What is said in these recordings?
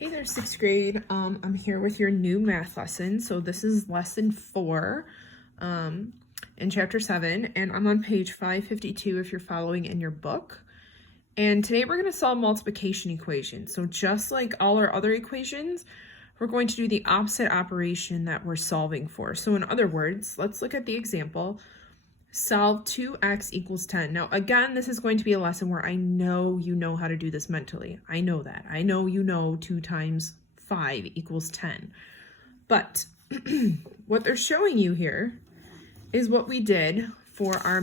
Hey there, sixth grade. I'm here with your new math lesson. So this is lesson 4 in chapter 7, and I'm on page 552 if you're following in your book. And today we're going to solve multiplication equations. So just like all our other equations, we're going to do the opposite operation that we're solving for. So in other words, let's look at the example. Solve 2x equals 10. Now, again, this is going to be a lesson where I know you know how to do this mentally. I know that. I know you know 2 times 5 equals 10. But what they're showing you here is what we did for our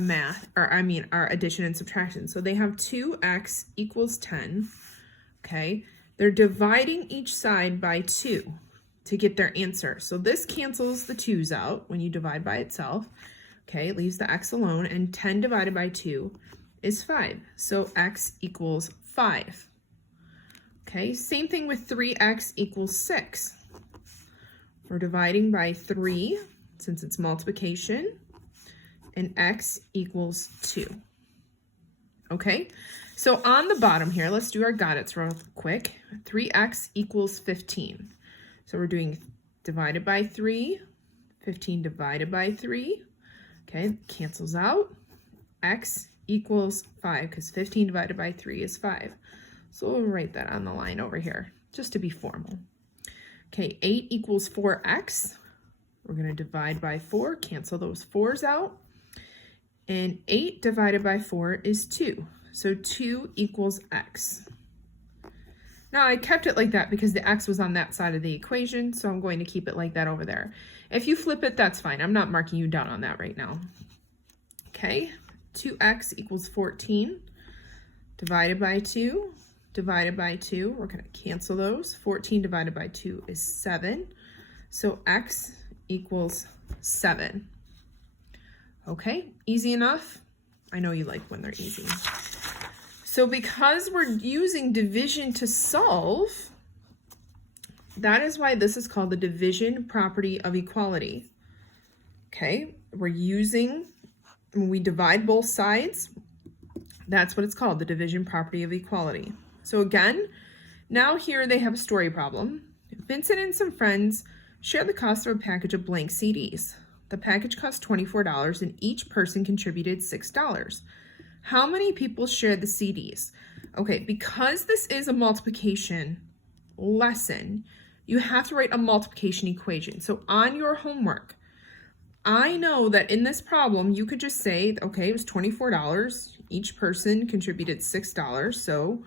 our addition and subtraction. So they have 2x equals 10, okay? They're dividing each side by 2 to get their answer. So this cancels the 2's out when you divide by itself. Okay, it leaves the x alone, and 10 divided by 2 is 5. So x equals 5. Okay, same thing with 3x equals 6. We're dividing by 3 since it's multiplication, and x equals 2. Okay, so on the bottom here, let's do our got it's real quick. 3x equals 15. So we're doing divided by 3, 15 divided by 3. Okay, cancels out. X equals 5 because 15 divided by 3 is 5. So we'll write that on the line over here just to be formal. Okay, 8 equals 4x. We're going to divide by 4, cancel those 4's out. And 8 divided by 4 is 2. So 2 equals x. Now I kept it like that because the x was on that side of the equation, so I'm going to keep it like that over there. If you flip it, that's fine. I'm not marking you down on that right now. Okay, 2x equals 14. Divided by 2, divided by 2. We're going to cancel those. 14 divided by 2 is 7. So x equals 7. Okay, easy enough? I know you like when they're easy. So because we're using division to solve, that is why this is called the division property of equality. Okay, when we divide both sides, that's what it's called, the division property of equality. So again, now here they have a story problem. Vincent and some friends share the cost of a package of blank CDs. The package cost $24 and each person contributed $6. How many people shared the CDs? Okay, because this is a multiplication lesson, you have to write a multiplication equation. So on your homework, I know that in this problem, you could just say, okay, it was $24. Each person contributed $6. So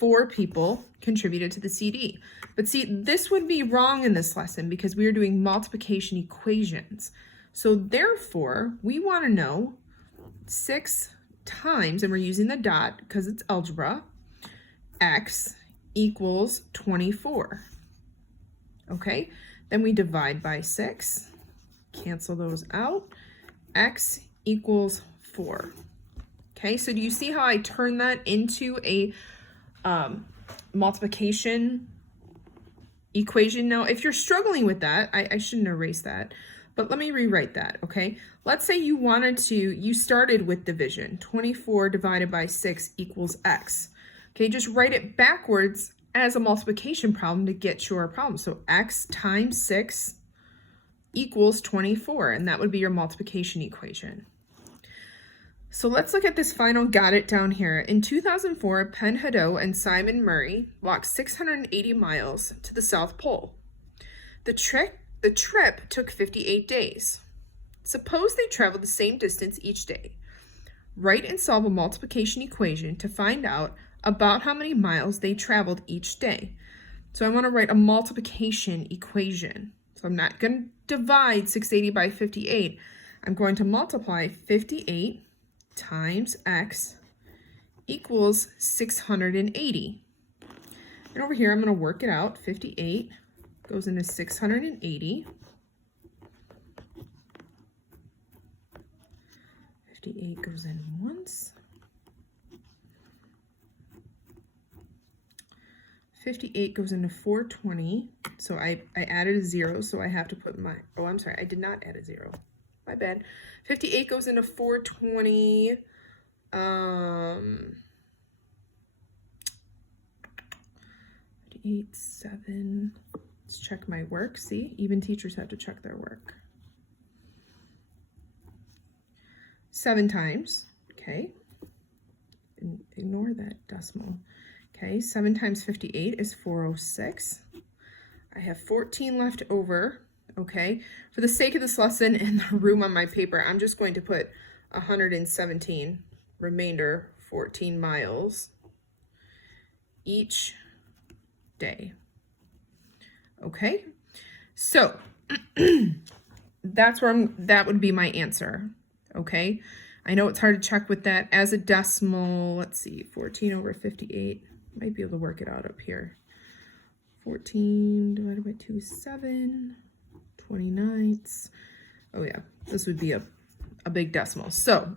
4 people contributed to the CD. But see, this would be wrong in this lesson because we are doing multiplication equations. So therefore, we want to know 6 times, and we're using the dot because it's algebra, x equals 24. Okay, then we divide by 6, cancel those out, x equals 4. Okay, so do you see how I turn that into a multiplication equation? Now, if you're struggling with that, I shouldn't erase that, but let me rewrite that, okay? Let's say you started with division. 24 divided by 6 equals x. Okay, just write it backwards as a multiplication problem to get your problem. So x times 6 equals 24, and that would be your multiplication equation. So let's look at this final got it down here. In 2004, Penn Hadow and Simon Murray walked 680 miles to the South Pole. The trip took 58 days. Suppose they traveled the same distance each day. Write and solve a multiplication equation to find out about how many miles they traveled each day. So I want to write a multiplication equation. So I'm not going to divide 680 by 58. I'm going to multiply 58 times x equals 680. And over here, I'm going to work it out. 58 goes into 680. 58 goes in once. 58 goes into 420. So I added a 0, so I have to put I'm sorry, I did not add a 0. My bad. 58 goes into 420. 58 8, 7. Let's check my work. See, even teachers have to check their work. 7 times, okay. And ignore that decimal. Okay, 7 times 58 is 406. I have 14 left over, okay. For the sake of this lesson and the room on my paper, I'm just going to put 117, remainder 14 miles each day. Okay, so that would be my answer. Okay, I know it's hard to check with that as a decimal. Let's see, 14 over 58. Might be able to work it out up here. 14 divided by 2 is 7. 29ths. Oh yeah, this would be a big decimal. So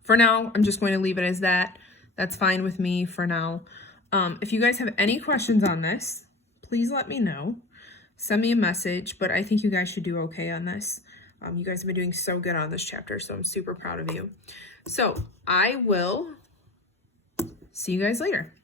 for now, I'm just going to leave it as that. That's fine with me for now. If you guys have any questions on this, please let me know. Send me a message, but I think you guys should do okay on this. You guys have been doing so good on this chapter, so I'm super proud of you. So I will see you guys later.